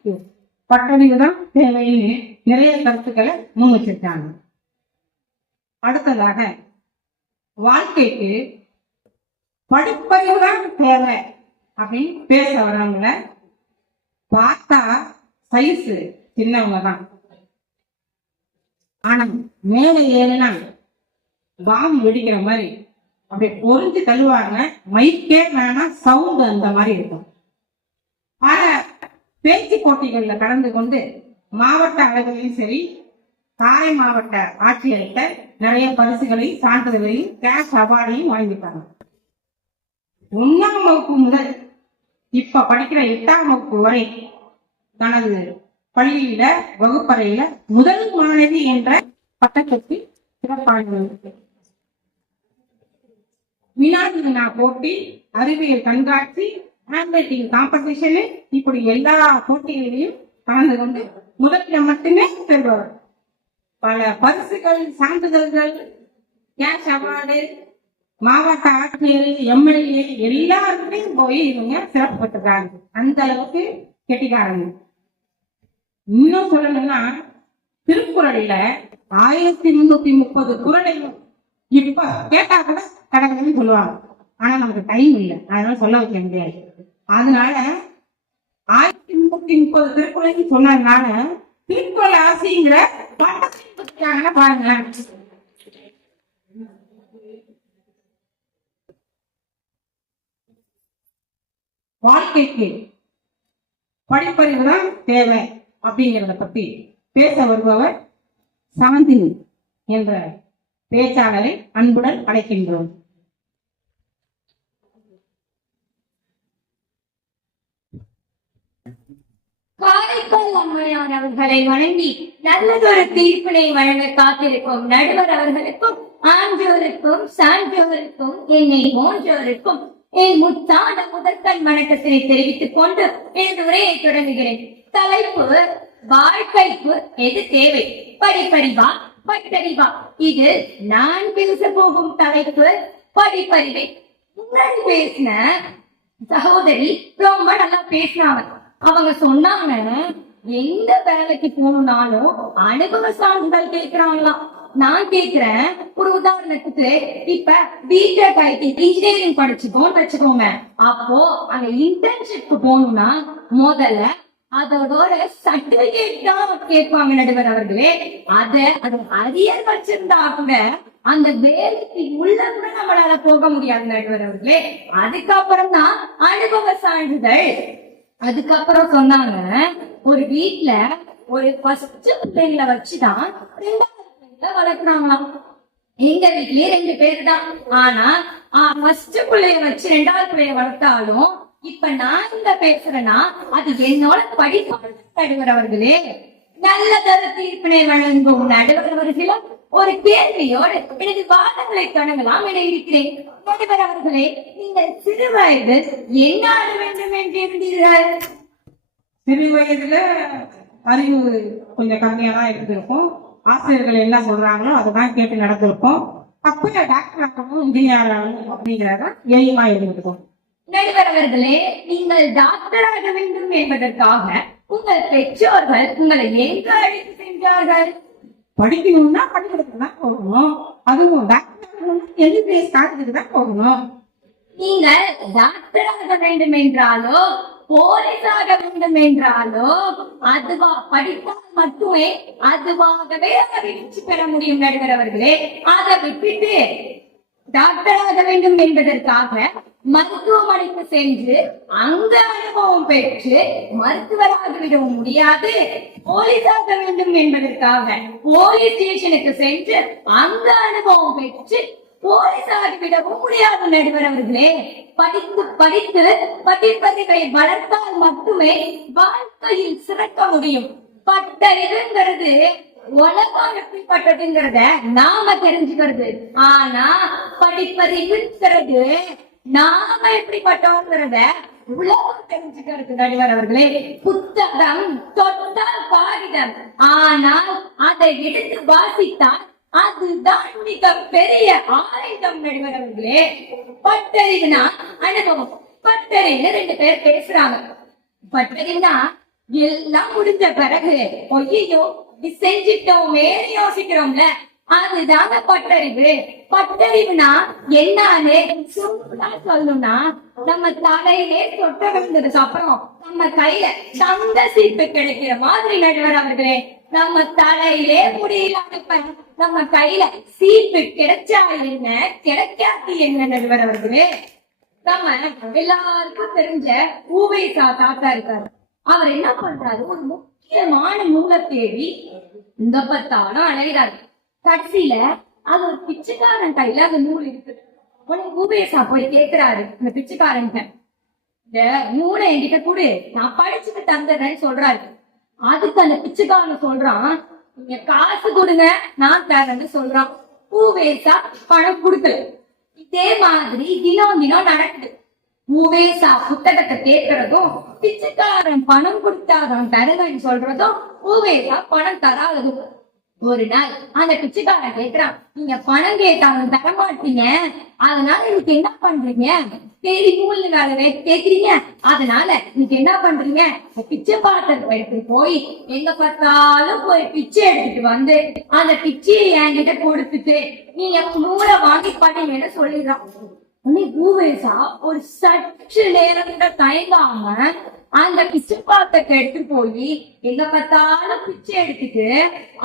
வாழ்க்கைக்கு பட்டறிவுதான் தேவைன்னு நிறைய கருத்துக்களை முன் வச்சிருக்காங்க. அடுத்ததாக வாழ்க்கைக்கு படிப்பறிவுதான் தேவை அப்படின்னு பேச வரவங்கள பார்த்தா சைஸ் சின்னவங்க தான். ஆனா மேல ஏறினா பாம்பு வெடிக்கிற மாதிரி அப்படி பொறிஞ்சு தள்ளுவாங்க. மைக்கே வேணாம், சவுண்ட் அந்த மாதிரி இருக்கும். பல பேச்சு போட்டிகள்ல கலந்து கொண்டு மாவட்ட அளவிலையும் சரி, காரை மாவட்ட ஆட்சியர்கிட்ட நிறைய பரிசுகளையும் சான்றிதழையும் கேஷ் அவார்டையும் வாங்கிட்டாங்க. 1ஆம் வகுப்பு முதல் இப்ப படிக்கிற 8ஆம் வகுப்பு வரை தனது பள்ளியில வகுப்பறையில முதல் மாணவி என்ற பட்டத்திற்கு சிறப்பாக வினாடி வினா போட்டி, அறிவியல் கண்காட்சி, ஹேண்ட் ரைட்டிங் காம்படிஷனு, இப்படி எல்லா போட்டிகளிலையும் கலந்து கொண்டு முதலிடம் மட்டுமே பெறுபவர். பல பரிசுகள், சான்றிதழ்கள், கேஷ் அவார்டு, மாவட்ட ஆட்சியர், எம்எல்ஏ எல்லாருமே போய் இவங்க சிறப்பு பெற்றிருக்காங்க. அந்த அளவுக்கு கெட்டிக்காரங்க. இன்னும் சொல்லணும்னா திருக்குறள்ல 1330 குறளையும் இப்ப கேட்டா கூட கடற்கரைன்னு சொல்லுவாங்க. ஆனா நமக்கு டைம் இல்லை, அதனால சொல்ல வைக்க முடியாது. அதனால 1330 திருக்குறளையும் சொன்னதுனால திருக்குறள் ஆசைங்கிற பட்டத்தை பாருங்க. வாழ்க்கைக்கு படிப்பறிவு தான் தேவை அப்படிங்கிறத பத்தி பேச வருபவர் சாந்தினி என்ற பேச்சாளரை அன்புடன் அழைக்கின்றோம். காரைக்கால் அம்மையார் அவர்களை வணங்கி நல்லதொரு தீர்ப்பினை வழங்க காத்திருக்கும் நடுவர் அவர்களுக்கும், ஆன்றோருக்கும், சான்றோருக்கும், என்னை போன்றோருக்கும் என் முத்தான முதற்கண் வணக்கத்தினை தெரிவித்துக் கொண்டு எனது உரையை தொடங்குகிறேன். தலைப்பு: வாழ்க்கைக்கு எது தேவை, படிப்பறிவா பட்டறிவா? இது நான் பேச போகும் தலைப்பு படிப்பறிவை. முன்னாடி பேசின சகோதரி ரொம்ப நல்லா பேசினாங்க. அவங்க சொன்னாங்க, எந்த வேலைக்கு போகணும்னாலும் அனுபவ சான்றிதழ் கேட்கிறாங்களாம். நான் கேக்குறேன், ஒரு உதாரணத்துக்கு இப்ப பிடெக் ஐடி இன்ஜினியரிங் படிச்சுக்கோன்னு வச்சுக்கோங்க. அப்போ அங்க இன்டர்ன்ஷிப்க்கு போகணும்னா முதல்ல அதோட சர்டிபிகேட் தான் கேட்பாங்க நடுவர் அவர்களே. அது அரியர் வச்சிருந்தா கூட அந்த வேலைக்கு உள்ள கூட நம்மளால போக முடியாது நடுவர் அவர்களே. அதுக்கப்புறம் தான் அனுபவ சான்றிதழ். அதுக்கப்புறம் சொன்னாங்க, ஒரு வீட்டுல ஒரு ஃபர்ஸ்ட் பிள்ளைங்களை வச்சுதான் 2வது வளர்க்குறாங்களாம். எங்க வீட்லயே 2 பேர் தான். ஆனா ஃபர்ஸ்ட் பிள்ளைய வச்சு 2வது பிள்ளைய வளர்த்தாலும் இப்ப நான் இந்த பேசுறேன்னா அது என்னோட படிப்பு நடுவர் அவர்களே. நல்லதொரு தீர்ப்பினை வழங்கும் நடுவர் அவர்களே, ஒரு கேள்வியோடு எனது வாதங்களை தொடங்கலாம் என இருக்கிறேன். நடுவர் அவர்களே, நீங்கள் சிறு வயது என்ன ஆட வேண்டும் என்று இருந்தீர்கள்? சிறு வயதுல அறிவு கொஞ்சம் கம்மியா தான் இருந்திருக்கும். ஆசிரியர்கள் என்ன சொல்றாங்களோ அதான் கேட்டு நடந்திருக்கும். அப்ப டாக்டர் ஆகணும், இன்ஜினியர் ஆகணும் அப்படிங்கிறத எளிமா இருந்திருக்கும். நடுவர் அவர்களே, நீங்கள் டாக்டர் ஆக வேண்டும் என்பதற்காக உங்கள் பெற்றோர்கள் உங்களை எங்கு அழைத்து சென்றார்கள்? படிக்கணும்னா படிக்கிறதுக்கு தான் போகணும். அதுவும் டாக்டர் எம்பிபிஎஸ் காலேஜுக்கு தான் போகணும். நீங்கள் டாக்டர் ஆக வேண்டும் என்றாலோ போலீஸ் ஆக வேண்டும் என்றாலோ அதுவா படித்தால் மட்டுமே அதுவாகவே வெற்றி பெற முடியும் நடுவர் அவர்களே. அதை விட்டுட்டு டாக்டர் ஆக வேண்டும் என்பதற்காக மருத்துவமனைக்கு சென்று அங்க அனுபவம் பெற்று மருத்துவராகிவிடவும் முடியாது. போலீஸ் ஆக வேண்டும் என்பதற்காக போலீஸ் ஸ்டேஷனுக்கு சென்று அங்க அனுபவம் பெற்று போலீஸ் ஆகிவிடவும் முடியாது நடுவர் அவர்களே. படித்து படித்து படிப்பறிவை வளர்த்தால் மட்டுமே வாழ்க்கையில் சிறக்க முடியும். பட்டறிவுங்கிறது உலகம் எப்படிப்பட்டதுங்கிறத நாம தெரிஞ்சுக்கிறது. ஆனா படிப்பறிவுங்கிறது நாம எப்படிப்பட்டோங்கிறத உலகம் தெரிஞ்சுக்கிறது நடுவர் அவர்களே. புத்தகம் தொட்டால் காகிதம், ஆனால் அதை எடுத்து வாசித்தால் அதுதான் மிக பெரிய ஆயுதம் நடுவர் அவர்களே. பட்டறிவுனா அனுபவம். பட்டறிவு 2 பேர் பேசுறாங்க. பட்டறிவுனா எல்லாம் முடிஞ்ச பிறகு ஐயோ செஞ்சிட்டோமே யோசிக்கிறோம்ல, அதுதாங்க பட்டறிவு. பட்டறிவுனா என்னன்னு சிம்பிளா சொல்லணும்னா, நம்ம தலையிலே சொட்ட விழுந்ததுக்கு அப்புறம் நம்ம கையில தங்க சீப்பு கிடைக்கிற மாதிரி நடுவர் அவர்களே. நம்ம தலையிலே முடியல, நம்ம கையில சீப்பு கிடைச்சா என்ன, கிடைக்காது என்ன நடுவர் அவர்களே. நம்ம எல்லாருக்கும் தெரிஞ்ச ஊவேசா தாத்தா இருக்காரு. அவர் என்ன பண்றாரு, ஒரு முக்கியமான நூலை தேடி இந்த பத்தாலும் அலைகிறாரு. கடைசியில அது ஒரு பிச்சைக்காரன் கையில அந்த நூல் இருக்கு. உடனே ஊவேசா போய் கேக்குறாரு இந்த பிச்சைக்காரன், இந்த நூலை என்கிட்ட கொடு, நான் படிச்சுட்டு தந்துடுறேன்னு சொல்றாரு. அதுக்கு அந்த பிச்சைக்காரன் சொல்றான், நீங்க காசு கொடுங்க நான் தரேன்னு சொல்றான். ஊவேசா பணம் கொடுக்கல. இதே மாதிரி தினம் தினம் நடக்குது. ஊவேசா புத்தகத்தை கேட்கறதும், பிச்சைக்காரன் பணம் கொடுத்தாதான் தருவேன்னு சொல்றதும், ஊவேசா பணம் தராததும். ஒரு நாள் அந்த பிச்சைக்காரன் கேட்கிறான், நீங்க பணம் கேட்டாலும் தர மாட்டீங்க, அதனால இன்னைக்கு என்ன பண்றீங்க, சரி நூல் வேலை கேக்குறீங்க, அதனால இன்னைக்கு என்ன பண்றீங்க, பிச்சை பாத்திரத்தை எடுத்துட்டு போய் எங்க பார்த்தாலும் போய் பிச்சை எடுத்துட்டு வந்து அந்த பிச்சையை என்கிட்ட கொடுத்துட்டு நீங்க நூலை வாங்கி படிங்கன்னு சொல்லிடுறான். ஊவேசா ஒரு சற்று நேரம் கூட தயங்காம அந்த பிச்சை பாத்திரத்தை எடுத்து போய் எங்க பார்த்தாலும் பிச்சை எடுத்துட்டு,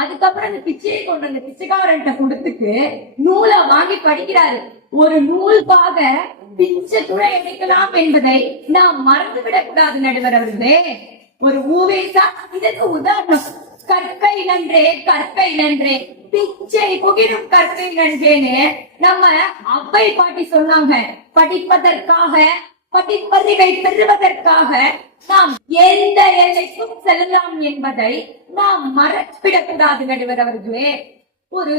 அதுக்கப்புறம் அந்த பிச்சையை கொண்டு அந்த பிச்சைக்காரன்ட்ட கொடுத்துட்டு நூலை வாங்கி படிக்கிறாரு. ஒரு நூலுக்காக பிச்சை கூட எடுக்கலாம் என்பதை நாம் மறந்து விடக்கூடாது நடுவர் அவர்களே. ஒரு ஊவேசா இதற்கு உதாரணம். கற்கை நன்றே, கற்கை நன்றே, பிச்சை புகிடும் கற்கை நன்றேன்னு நம்ம அவ்வை பாட்டி சொன்னாங்க. படிப்பதற்காக, படிப்பறிவை பெறுவதற்காக நாம் எந்த எல்லைக்கும் செல்லலாம் என்பதை நாம் மறந்துவிடக்கூடாது நடுவர் அவர்களே. ஒரு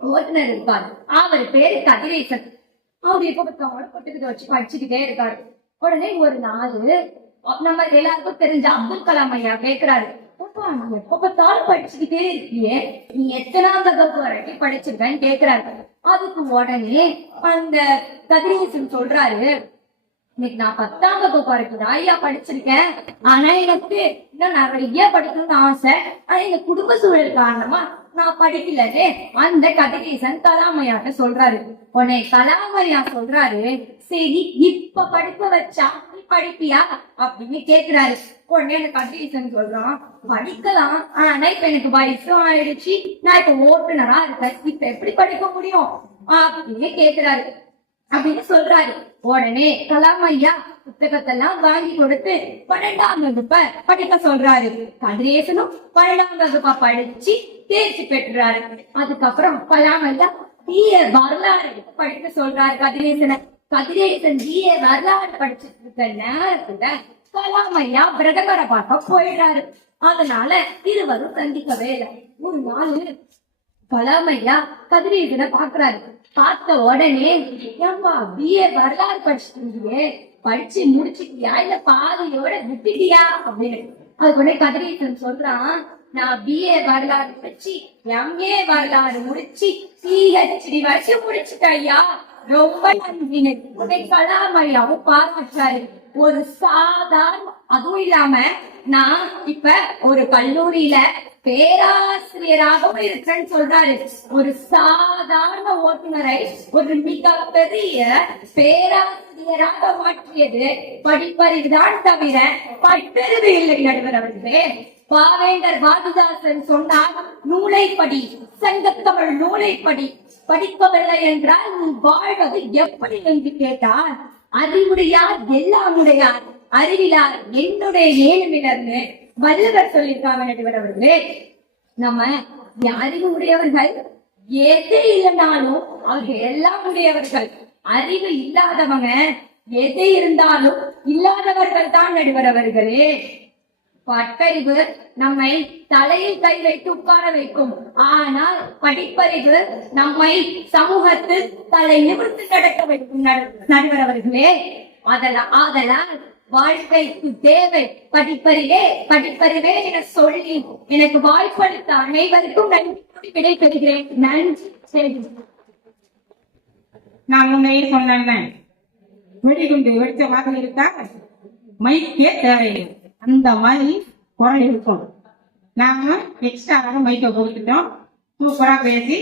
ஓட்டுநர் இருக்காரு, அவர் பேரு கதிரேசன். அவர் எப்ப கொட்டுக்கிட்ட வச்சு படிச்சுக்கிட்டே இருக்காரு. உடனே ஒரு நாள் நம்ம எல்லாருக்கும் தெரிஞ்ச அப்துல் கலாம் ஐயா கேக்குறாரு, நீ எப்ப பார்த்தாலும் படிச்சுக்கிட்டே இருக்கியே, நீ எத்தனாம் வகுப்பு வரைக்கும் படிச்சிருக்கன்னு கேக்குறாரு. அதுக்கு உடனே அந்த கதிரேசன் சொல்றாரு, இன்னைக்கு நான் 10ஆம் வகுப்பு வரைக்கும் ஐயா படிச்சிருக்கேன், ஆனா எனக்கு இன்னும் நிறைய படிக்கணும்னு ஆசை, ஆனா எங்க குடும்ப சூழல் காரணமா நான் படிக்கலன்னு அந்த கதிரேசன் கலாமையாட்ட சொல்றாரு. உடனே கலாமையா சொல்றாரு, சரி இப்ப படிக்க வச்சா நீ படிப்பியா அப்படின்னு கேக்குறாரு. உடனே அந்த கதிரேசன் சொல்றான், படிக்கலாம், ஆனா இப்ப எனக்கு வயசும் ஆயிடுச்சு, நான் இப்ப ஓட்டுநரா இருக்கேன், இப்ப எப்படி படிக்க முடியும் அப்படின்னு கேக்குறாரு அப்படின்னு சொல்றாரு. உடனே கலாம் ஐயா புத்தகத்தெல்லாம் வாங்கி கொடுத்து 12ஆம் வகுப்ப படிக்க சொல்றாரு. கதிரேசனும் 12ஆம் வகுப்ப படிச்சு தேர்ச்சி பெற்றுறாரு. அதுக்கப்புறம் கலாம் ஐயா BA வரலாறு படிக்க சொல்றாரு கதிரேசனை. கதிரேசன் BA வரலாறு படிச்சுட்டு இருக்க நேரத்துல கலாம் ஐயா பிரதமரை பார்க்க போயிடுறாரு. அதனால இருவரும் சந்திக்கவே இல்லை. ஒரு நாள் கலாம் ஐயா கதிரேசனை பாக்குறாரு. பார்த்த உடனே, ஏம்பா BA வரலாறு படிச்சுட்டு படிச்சு முடிச்சுட்டியா இல்ல பாதியோட விட்டுட்டியா அப்படின்னு. அதுக்கு உடனே கதிரேசன் சொல்றான், நான் BA வரலாறு படிச்சு MA வரலாறு முடிச்சு PhD வரைக்கும் முடிச்சுட்டேன் ஐயா, ரொம்ப நன்றி. உடனே கலாம் ஐயாவும் பாராட்டுறாரு. ஒரு சாதாரண, அதுவும் இல்லாம நான் இப்ப ஒரு கல்லூரியில பேராசிரியராகவும் இருக்கிறேன்னு சொல்றாரு. ஒரு சாதாரண ஓட்டுநரை ஒரு மிகப்பெரிய பேராசிரியராக மாற்றியது படிப்பறிவுதான் தவிர பட்டறிவு இல்லை நடுவர் அவர்களே. பாவேந்தர் பாரதிதாசன் சொன்னார், நூலை படி, சங்கத்தமிழ் நூலை படி, படிக்கவில்லை என்றால் நீ வாழ்வது எப்படி என்று கேட்டார். அறிவுடையார் எல்லாம் உடையார், அறிவிலார் என்னுடைய ஏழுமிலர்னு வள்ளுவர் சொல்லியிருக்காங்க நடுவர் அவர்களே. நம்ம அறிவு உடையவர்கள் எது இல்லைனாலும் அவர்கள் எல்லாம் உடையவர்கள். அறிவு இல்லாதவங்க எது இருந்தாலும் இல்லாதவர்கள் தான் நடுவர் அவர்களே. பட்டறிவு நம்மை தலையில் கை வைத்து உட்கார வைக்கும், ஆனால் படிப்பறிவு நம்மை சமூகத்தில் தலை நிமிர்ந்து நடக்க வைக்கும் நடுவர் அவர்களே. ஆதலால் வாழ்க்கைக்கு தேவை படிப்பறிவே, படிப்பறிவே என சொல்லி எனக்கு வாய்ப்பளித்த அனைவருக்கும் நன்றி விடைபெறுகிறேன். நன்றி. நான் முன்னையே சொன்னேன், வெடிகுண்டு வெடிச்ச மாதிரி இருக்கா, மைக்கே தேவையில்லை. அந்த மாதிரி குறை இருக்கும். நாம எக்ஸ்ட்ரா மைக்கை கொடுத்துட்டோம், சூப்பரா பேசி